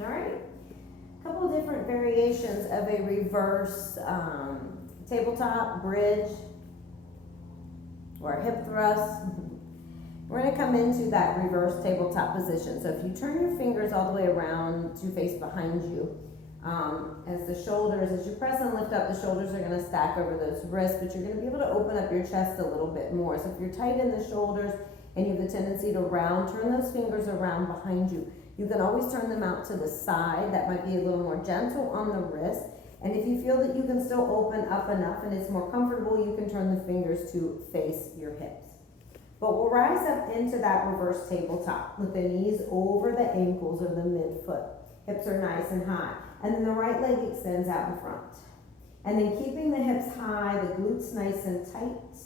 All right, a couple of different variations of a reverse tabletop bridge or a hip thrust. We're going to come into that reverse tabletop position. So if you turn your fingers all the way around to face behind you, as the shoulders, as you press and lift up, the shoulders are going to stack over those wrists, but you're going to be able to open up your chest a little bit more. So if you're tight in the shoulders and you have the tendency to turn those fingers around behind you. You can always turn them out to the side. That might be a little more gentle on the wrist. And if you feel that you can still open up enough and it's more comfortable, you can turn the fingers to face your hips. But we'll rise up into that reverse tabletop with the knees over the ankles or the midfoot. Hips are nice and high. And then the right leg extends out in front. And then keeping the hips high, the glutes nice and tight,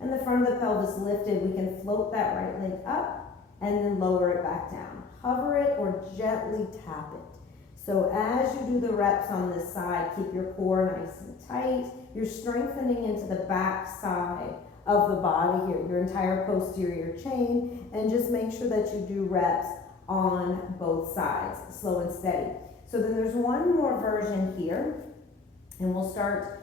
and the front of the pelvis lifted, we can float that right leg up and then lower it back down. Hover it or gently tap it. So as you do the reps on this side, keep your core nice and tight. You're strengthening into the back side of the body here, your entire posterior chain, and just make sure that you do reps on both sides, slow and steady. So then there's one more version here, and we'll start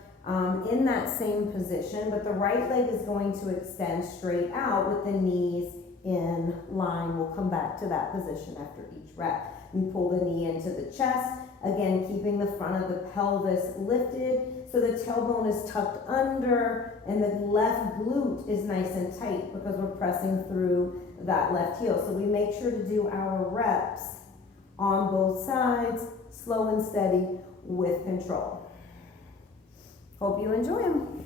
in that same position, but the right leg is going to extend straight out with the knees in line. We'll come back to that position after each rep. We pull the knee into the chest, again keeping the front of the pelvis lifted so the tailbone is tucked under and the left glute is nice and tight because we're pressing through that left heel. So we make sure to do our reps on both sides, slow and steady with control. Hope you enjoy them.